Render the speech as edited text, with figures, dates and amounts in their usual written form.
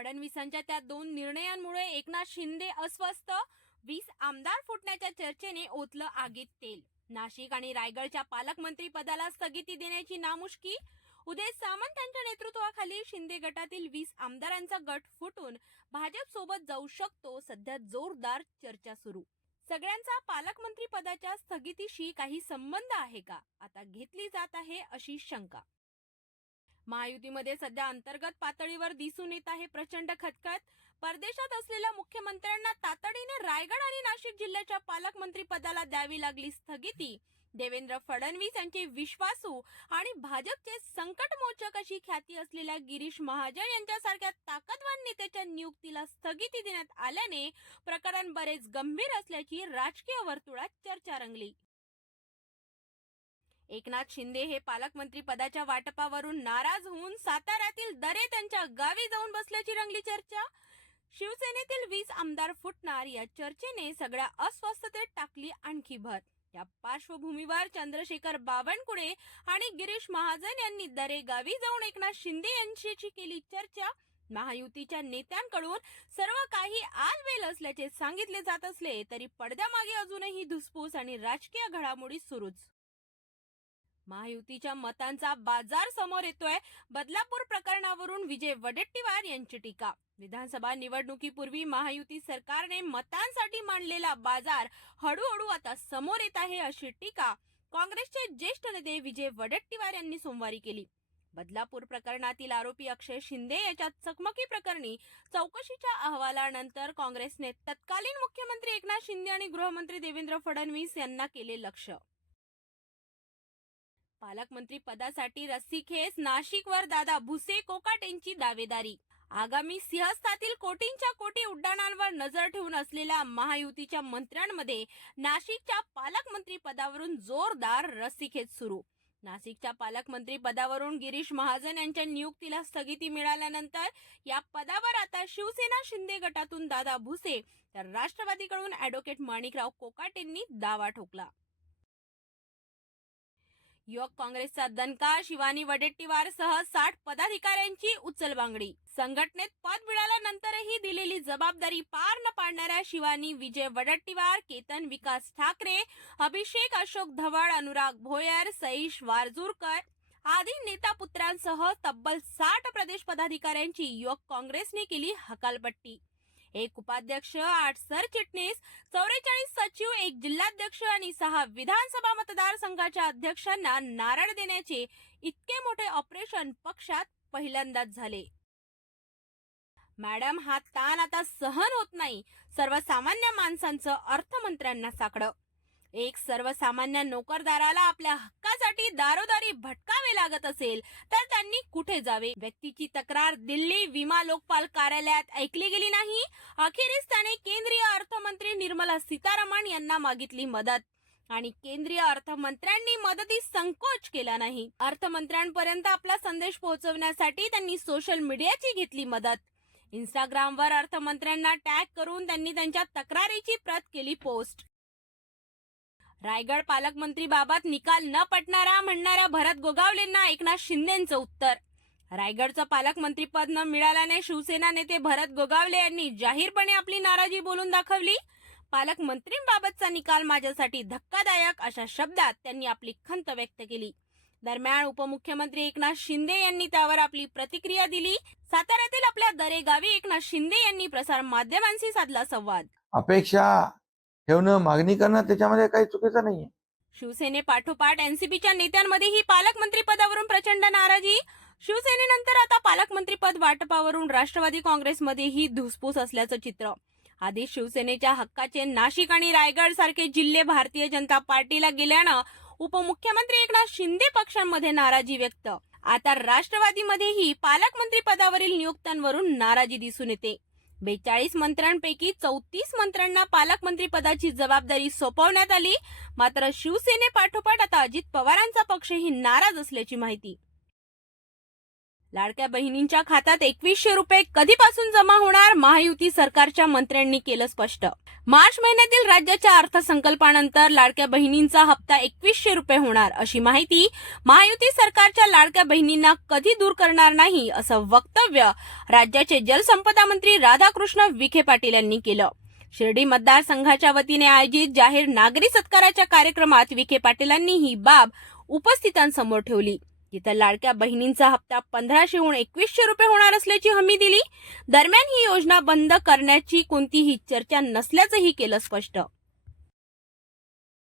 फडणवीसांच्या त्या दोन निर्णयांमुळे एकनाथ शिंदे अस्वस्थ, 20 आमदार फुटण्याच्या चर्चेने ओतलं आगीत तेल. नाशिक आणि रायगडच्या पालकमंत्री पदाला स्थगिती देण्याची नामुष्की. उदय सामंत यांच्या नेतृत्वाखाली शिंदे गटातील 20 आमदारांचा गट फुटून भाजप सोबत जाऊ शकतो. सध्या जोरदार चर्चा सुरू. सगळ्यांचा पालकमंत्री पदाच्या स्थगितीशी काही संबंध आहे का, आता घेतली जात आहे अशी शंका. महायुतीमध्ये सध्या अंतर्गत पातळीवर दिसून येत आहे प्रचंड खतखत. परदेशात असलेल्या मुख्यमंत्र्यांना तातडीने रायगड आणि नाशिक जिल्ह्याच्या पालकमंत्री पदाला द्यावी लागली स्थगिती. देवेंद्र फडणवीस यांचे विश्वासू आणि भाजपचे संकटमोचक अशी ख्याती असलेल्या गिरीश महाजन यांच्यासारख्या ताकदवान नेत्याच्या नियुक्तीला स्थगिती देण्यात आल्याने प्रकरण बरेच गंभीर असल्याची राजकीय वर्तुळात चर्चा रंगली. एकनाथ शिंदे हे पालकमंत्री पदाच्या वाटपावरून नाराज होऊन साताऱ्यातील दरे त्यांच्या गावी जाऊन बसल्याची रंगली चर्चा. शिवसेनेतील 20 आमदार फुटणार या चर्चेने सगळ्या अस्वस्थतेत टाकली आणखी भर. या पार्श्वभूमीवर चंद्रशेखर बावनकुळे आणि गिरीश महाजन यांनी दरे गावी जाऊन एकनाथ शिंदे यांच्याशी केली चर्चा. महायुतीच्या नेत्यांकडून सर्व काही आलबेल असल्याचे सांगितले जात असले तरी पडद्यामागे अजूनही धुसफूस आणि राजकीय घडामोडी सुरूच. महायुतीच्या मतांचा बाजार समोर येतोय. बदलापूर प्रकरणावरून विजय वडेट्टीवार यांची टीका. विधानसभा निवडणुकीपूर्वी महायुती सरकारने मतांसाठी मांडलेला बाजार हळूहळू आता समोर येत आहे अशी टीका काँग्रेसचे ज्येष्ठ नेते विजय वडेट्टीवार यांनी सोमवारी केली. बदलापूर प्रकरणातील आरोपी अक्षय शिंदे याच्या चकमकी प्रकरणी चौकशीच्या अहवालानंतर काँग्रेसने तत्कालीन मुख्यमंत्री एकनाथ शिंदे आणि गृहमंत्री देवेंद्र फडणवीस यांना केले लक्ष्य. पालकमंत्री पदासाठी रस्सीखेच, नाशिकवर दादा भुसे कोकाटेंची दावेदारी. आगामी सिंहस्थातील कोटींच्या कोटी उड्डाणांवर नजर ठेवून असलेल्या महायुतीच्या मंत्र्यांमध्ये नाशिकच्या पालकमंत्री पदावरून जोरदार रस्सीखेच सुरू. नाशिकच्या पालकमंत्री पदावरून गिरीश महाजन यांच्या नियुक्तीला स्थगिती मिळाल्यानंतर या पदावर आता शिवसेना शिंदे गटातून दादा भुसे तर राष्ट्रवादीकडून ॲडव्होकेट माणिकराव कोकाटेंनी दावा ठोकला. युवक काँग्रेसचा दणका, शिवानी वडेट्टीवारसह 60 पदाधिकाऱ्यांची उचलबांगडी. संघटनेत पद मिळाल्यानंतरही दिलेली जबाबदारी पार न पाडणाऱ्या शिवानी विजय वडेट्टीवार, केतन विकास ठाकरे, अभिषेक अशोक धवळ, अनुराग भोयर, सईश वारजूरकर आदी नेतापुत्रांसह तब्बल 60 प्रदेश पदाधिकाऱ्यांची युवक काँग्रेसने केली हकालपट्टी. 1 उपाध्यक्ष, 8 सरचिटणीस, 44 सचिव, 1 जिल्हाध्यक्ष आणि 6 विधानसभा मतदारसंघाच्या अध्यक्षांना नारळ देण्याचे इतके मोठे ऑपरेशन पक्षात पहिल्यांदाच झाले. मॅडम, हा ताण आता सहन होत नाही. सर्वसामान्य माणसांचं अर्थमंत्र्यांना साकडं. एक सर्वसामान्य नोकरदाराला आपल्या हक्कासाठी दारोदारी भटकावे लागत असेल तर त्यांनी कुठे जावे? व्यक्तीची तक्रार दिल्ली विमा लोकपाल कार्यालयात ऐकली गेली नाही. अखेरीस त्याने केंद्रीय अर्थमंत्री निर्मला सीतारामन यांना मागितली मदत आणि केंद्रीय अर्थमंत्र्यांनी मदतीस संकोच केला नाही. अर्थमंत्र्यांपर्यंत आपला संदेश पोहोचवण्यासाठी त्यांनी सोशल मीडियाची घेतली मदत. इंस्टाग्रामवर अर्थमंत्र्यांना टॅग करून त्यांनी त्यांच्या तक्रारीची प्रत केली पोस्ट. रायगड पालकमंत्रीबाबत निकाल न पटणारा म्हणणाऱ्या भरत गोगावलेंना एकनाथ शिंदेंचं उत्तर. रायगडचं पालकमंत्रीपद न मिळाल्याने शिवसेना नेते भरत गोगावले यांनी जाहीरपणे आपली नाराजी बोलून दाखवली. पालकमंत्रींबाबतचा निकाल माझ्यासाठी धक्कादायक अशा शब्दात त्यांनी आपली खंत व्यक्त केली. दरम्यान उपमुख्यमंत्री एकनाथ शिंदे यांनी त्यावर आपली प्रतिक्रिया दिली. साताऱ्यातील आपल्या दरे गावी एकनाथ शिंदे यांनी प्रसार माध्यमांशी साधला संवाद. अपेक्षा ठेवणं, मागणी करणं त्याच्यामध्ये काही चुकीचं नाहीये. शिवसेनेपाठोपाठ एनसीपीच्या नेत्यांमध्येही पालकमंत्री पदावरून प्रचंड नाराजी. शिवसेनेनंतर आता पालकमंत्रीपद वाटपावरून राष्ट्रवादी काँग्रेसमध्येही धुसफूस असल्याचं चित्र. आधी शिवसेनेच्या हक्काचे नाशिक आणि रायगड सारखे जिल्हे भारतीय जनता पार्टीला गेल्यानं उपमुख्यमंत्री एकनाथ शिंदे पक्षांमध्ये नाराजी व्यक्त. आता राष्ट्रवादीमध्येही पालकमंत्री पदावरील नियुक्त्यांवरून नाराजी दिसून येते. 42 मंत्र्यांपैकी 34 मंत्र्यांना पालकमंत्री पदाची जबाबदारी सोपवण्यात आली. मात्र शिवसेनेपाठोपाठ आता अजित पवारांचा पक्षही नाराज असल्याची माहिती. लाडक्या बहिणींच्या खात्यात 2100 रुपये कधीपासून जमा होणार? महायुती सरकारच्या मंत्र्यांनी केलं स्पष्ट. मार्च महिन्यातील राज्याच्या अर्थसंकल्पानंतर लाडक्या बहिणींचा हप्ता 2100 रुपये होणार, अशी माहिती महायुती सरकारच्या लाडक्या बहिणींना कधी दूर करणार नाही, असं वक्तव्य राज्याचे जलसंपदा मंत्री राधाकृष्ण विखे पाटील यांनी केलं. शिर्डी मतदारसंघाच्या वतीने आयोजित जाहीर नागरी सत्काराच्या कार्यक्रमात विखे पाटीलांनी ही बाब उपस्थितांसमोर ठेवली. तिथं लाडक्या बहिणींचा हप्ता 1500हून 2100 रुपये होणार असल्याची हमी दिली. दरम्यान ही योजना बंद करण्याची कोणतीही चर्चा नसल्याचंही केलं स्पष्ट.